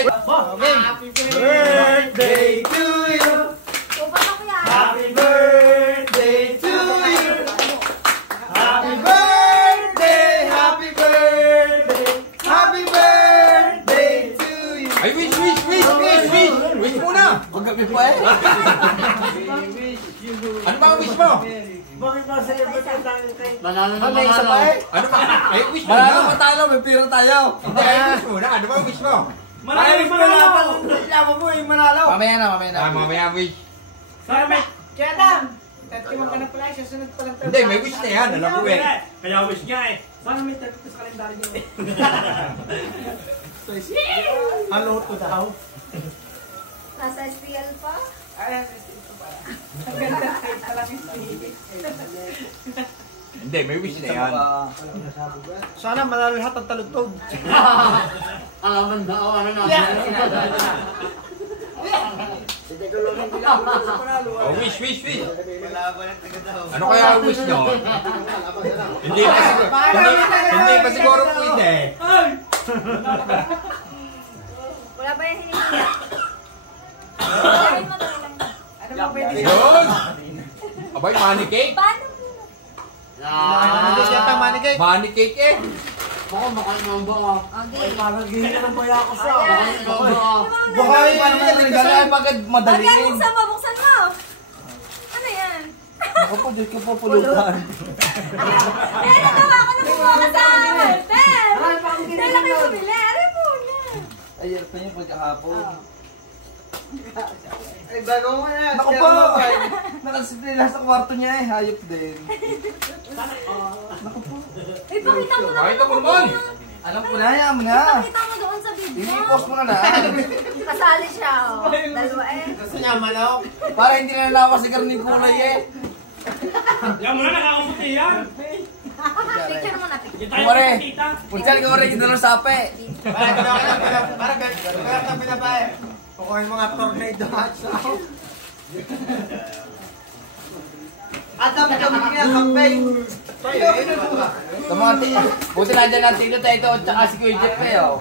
Okay. Happy birthday to you. Happy birthday to you. Happy birthday, happy birthday, happy birthday to you. Ay, wish muna. Huwag kami pa eh. Ano ba ang wish mo? Bakit ba sa iyo ba tayo? Manalo na May isa pa eh. Ano ba? Ay, wish muna. Manalo pa tayo, may pira tayo. Hindi, ay, wish muna. Ano ba ang wish mo? Manalo! Yaman mo eh, manalo. Mamaya na. Mamaya wish. Sana may... Kaya Dan! Tatiwan ka na pala, susunod pa lang tayo. Hindi, may wish na yan. Alam ko eh. Kaya wish nga eh. Sana may tagpo sa kalendaryo niyo eh. Hello to daw. Nasa SPL pa? Ay, ito pala. Ang ganda pa lang Hindi, may wish na yan. Sana manalo lahat ang talugtog. Alaman na ako, ano na. Oh, wish. Ano kaya ang wish nyo? Hindi pa siguro pwede. Wala ba yung hinihinga? Gawin mo to ilang na. Ano ba pwede? Yun! Abay, money cake? Paano? Ano yata money cake? Money cake eh! Baka naman ba? Okay. Parang gini ka ng baya ko sa. Ayan. Baka yun, regalo ay magad madali. Pagyan, buksan mo. Ano yan? Ako po, di ka po pulutan. Eh, nagawa ko na kumuha ka sa akin. Pero lang kayo bumili. Ari mo na. Ayan pa yung pagkahapon. Ay, bago mo na. Naku po! Nakasipli lang sa kwarto niya eh. Hayop din. Naku po. Eh, pakita mo na. Pakita mo naman! Alam ko na, yan mo na. Pakita mo doon sa video. I-post mo na na. Kasali siya, oh. Dalawa eh. Gusto niya manok. Para hindi na nalawas si karning kulay eh. Yan mo na, nakakaputi yan. Picture mo na, picture. Hindi tayo Kumare. makikita. Puncal ka rin, hindi na sape. Para kami na ba eh. Kukuha yung mga tornado hot sauce. At dami kami nga campaign. Tumati. Buti na dyan natin tayo ito at saka si Kuya Jeff eh oh.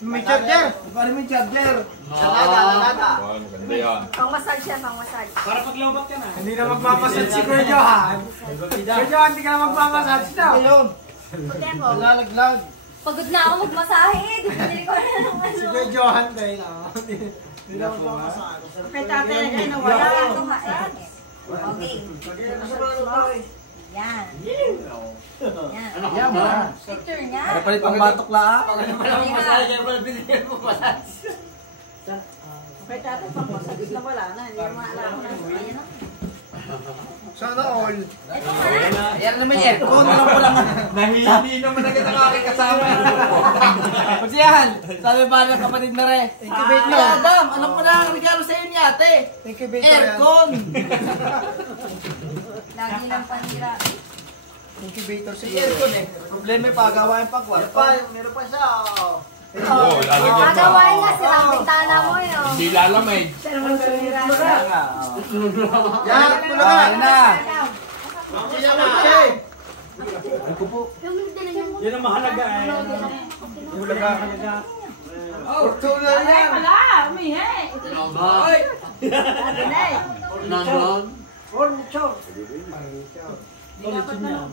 May charger. Paano may charger? Nalada. Maganda yan. Pang-massage yan, pang-massage. Para paglobat ka na. Hindi na magpapasad si Kuya Johan. Kuya Johan, hindi ka na magpapasad na. Ayun. Puti ako. Lalaglag. Pagod na ako magmasahe eh. Bibili ko na ng ano. Si Kuya Johan tayo na. Hindi na magpapasad. Kay tatay na kayo nawala. Okay. Yan. Yan. Yan mo na. Picture niya. Para palit pang batok la. Kay tatay pang-massage na wala na. Hindi mo alam na. Ayan na. Sana all. Ito nga. Yan naman yung aircon. Alam ko lang. Nahihili naman agad ang aking kasama. Kasi yan. Sabi ba ng kapatid na rin. Incubator. Ay, Adam, alam ko na ang regalo sa'yo niya ate. Incubator yan. Aircon. Lagi ng panira. Incubator Si siguro. aircon eh. Problema yung pagawa yung pagkwarto. Meron pa siya. Oo, lalagyan mo. Gagawain nga sila ang bintana mo yun. Hindi lalamay. Pero masira Kaya nga. Yan, pula ka. Ayun na. Siya na siya. Yung dala niyo mo. Yan ang mahalaga eh. Mahalaga. Fortuna yan. Tinoba. Nandun. Fortune. Ulit niya.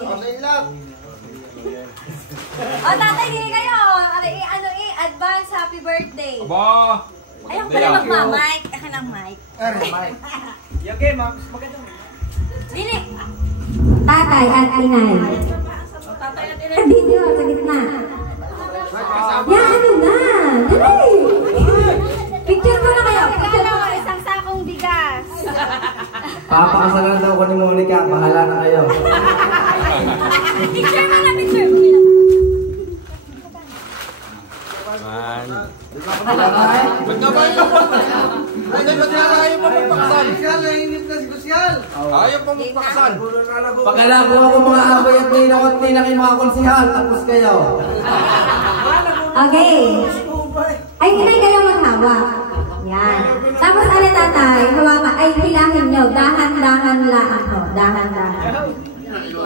Okay lang. O tatay, hindi kayo. Advance happy birthday. Aba! Ayaw Maganda pala yan. magmamic. Akin ang mic. Mike. Okay, ma'am. Maganda. Dili. Tatay at inay. Video sa gitna. Yan, ano na? Dali! Picture mo na kayo. Picture mo. Isang sakong bigas. Papakasalan daw ko ni Monica. Bahala na kayo. Picture mo na, picture mo. Ba't nga ba yung Ay, ba't nga ayaw pa magpakasal? Siya, nainip na si Kusyal. Ayaw pa magpakasal. Pagkala ko ako mga abay at ninang at ninang yung mga konsihal. Tapos kayo. Okay. Ay, inay kayo maghawak. Yan. Tapos ano tatay, hawakan. Ay, hilahin nyo. Dahan-dahan lang ako. Dahan-dahan.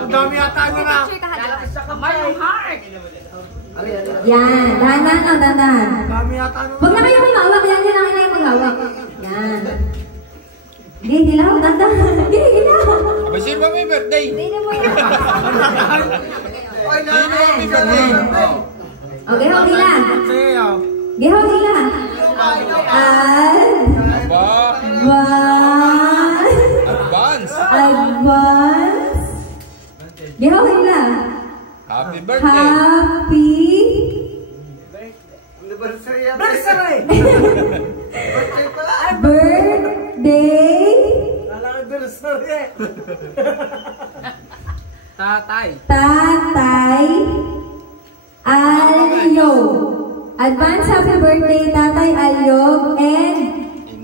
Ang dami yata ano na. Yan, dahan-dahan, dahan-dahan. Dami yata ano. Huwag na kayo humawak, yan lang kayo maghawak. Yan. Hindi, hilaw, dahan-dahan. Hindi, hilaw. Abay, sino ba may birthday? Hindi na mo yan. Oy, Sino ba may birthday? Okay, ho, hila. Sayo. Giho, hila. Advance. Advance. Giho, hila. Happy birthday. Happy. Anniversary yan. Birthday. Anniversary. Tatay. Tatay Alyog. Advance happy birthday, Tatay Alyog and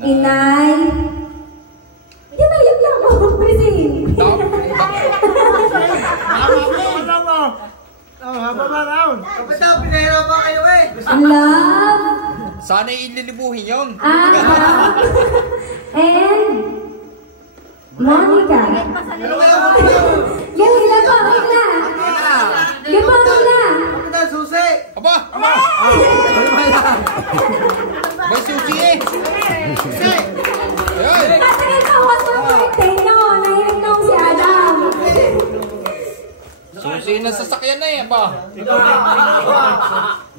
Inay. Yan na, yan lang mo. Present. Haba ba round? Kapitaw, pinahirapan ba kayo eh? Love. Sana ililibuhin yun. And Monica. Yan, hila ko, hila. Yan po, hila. Kapitaw, susi! Aba! May susi eh! Ayan! Matagal ka ako sa birthday nyo. Nahilig nung si Adam. Susi na sasakyan na eh, aba!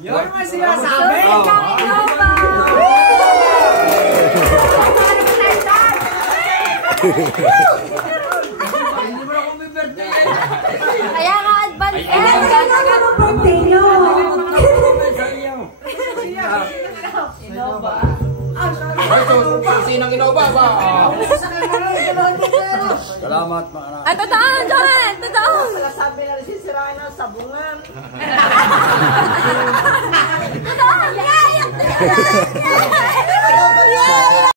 Yun mo sinasabi. Kaya nga advance Eh, matagal ka ng birthday nyo. Ay, susi ng Innova ba? Salamat, Ay, totoo, Johan! Totoo! Sabi na rin sisirain ng sabungan. Totoo! Yeah!